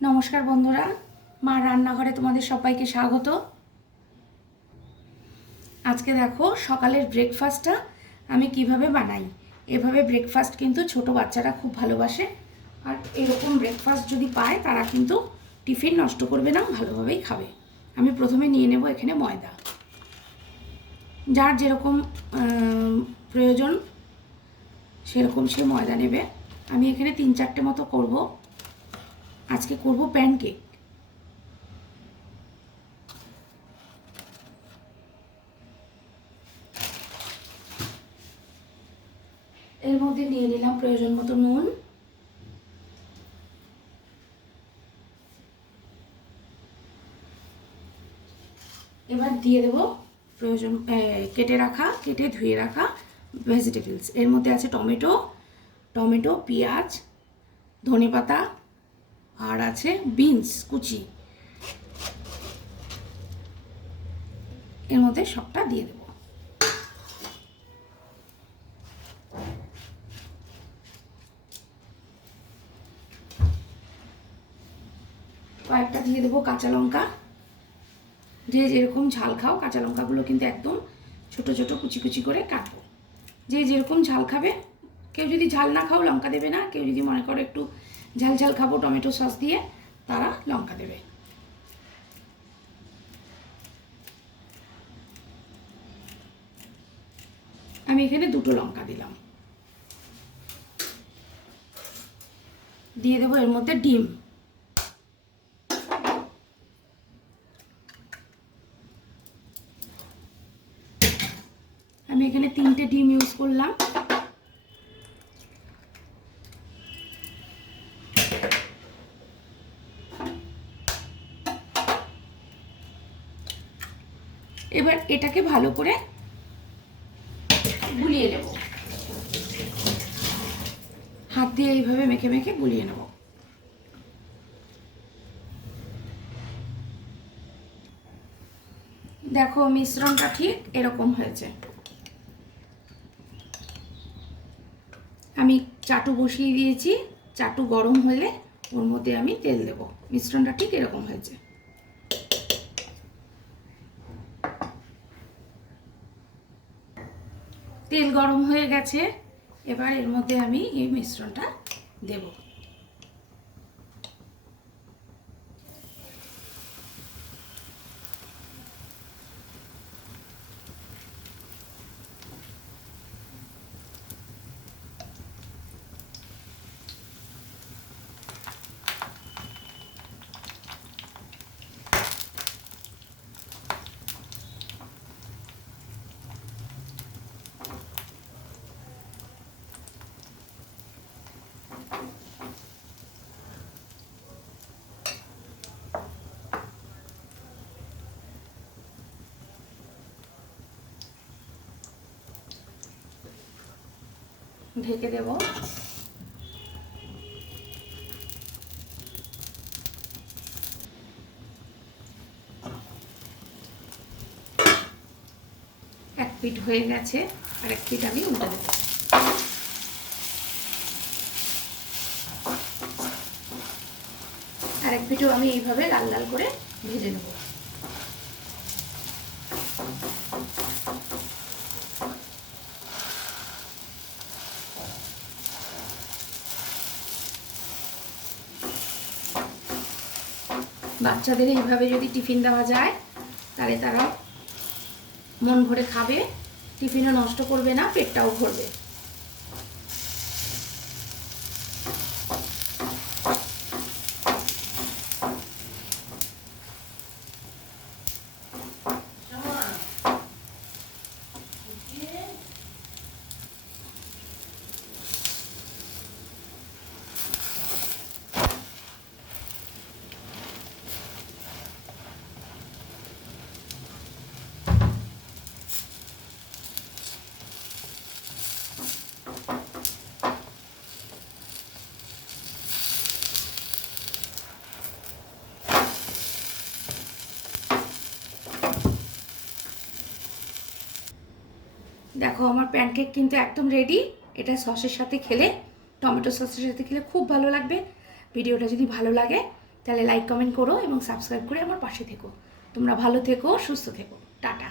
নমস্কার বন্ধুরা, মা রান্নাঘরে তোমাদের সবাইকে স্বাগত। আজকে দেখো সকালের ব্রেকফাস্টটা আমি কিভাবে বানাই। এভাবে ব্রেকফাস্ট কিন্তু ছোট বাচ্চারা খুব ভালোবাসে, আর এরকম ব্রেকফাস্ট যদি পায় তারা কিন্তু টিফিন নষ্ট করবে না, ভালোভাবেই খাবে। আমি প্রথমে নিয়ে নেব এখানে ময়দা। যার যেরকম প্রয়োজন সেরকম সে ময়দা নেবে। আমি এখানে 3-4টে মতো করব। আজকে করব প্যানকেক। এর মধ্যে নিয়ে নিলাম প্রয়োজন মতো নুন, এবার দিয়ে দেবো কেটে ধুয়ে রাখা ভেজিটেবলস। এর মধ্যে আছে টমেটো, পেঁয়াজ, ধনেপাতা, আর আছে বিনস কুচি। এর মধ্যে সবটা দিয়ে দেবো। কয়েকটা দিয়ে দেবো কাঁচা লঙ্কা। যে যেরকম ঝাল খাও, কাঁচা লঙ্কাগুলো কিন্তু একদম ছোট ছোট কুচি কুচি করে কাটবো। যে যেরকম ঝাল খাবে, কেউ যদি ঝাল না খাও লঙ্কা দেবে না, কেউ যদি মনে করো একটু ঝাল ঝাল খাবো টমেটো সস দিয়ে, তারা লঙ্কা দেবে। আমি এখানে 2টো লঙ্কা দিলাম। দিয়ে দেবো এর মধ্যে ডিম। আমি এখানে 3টে ডিম ইউজ করলাম। এবার এটাকে ভালো করে গুলিয়ে নেব। হাত দিয়ে এইভাবে মেখে মেখে গুলিয়ে নেব। দেখো মিশ্রণটা ঠিক এরকম হয়েছে। আমি চাটু বসিয়ে দিয়েছি। চাটু গরম হলে ওর মধ্যে আমি তেল দেব। মিশ্রণটা ঠিক এরকম হয়েছে। তেল গরম হয়ে গেছে। এবার এর মধ্যে আমি এই মিশ্রণটা দেব। ঢেকে দেব। এক পিঠ হয়ে গেছে, আর এক পিঠ আমি উল্টে দেবো। আর এক পিঠও আমি এইভাবে লাল লাল করে ভেজে নেব। বাচ্চাদের এইভাবে যদি টিফিন দেওয়া যায় তাহলে তারা মন ভরে খাবে, টিফিনও নষ্ট করবে না, পেটটাও ভরবে। দেখো আমার প্যানকেক কিন্তু একদম রেডি। এটা সসের সাথে খেলে, টমেটো সসের সাথে খেলে খুব ভালো লাগবে। ভিডিওটা যদি ভালো লাগে তাহলে লাইক কমেন্ট করো এবং সাবস্ক্রাইব করে আমার পাশে থেকো। তোমরা ভালো থেকো, সুস্থ থেকো। টাটা।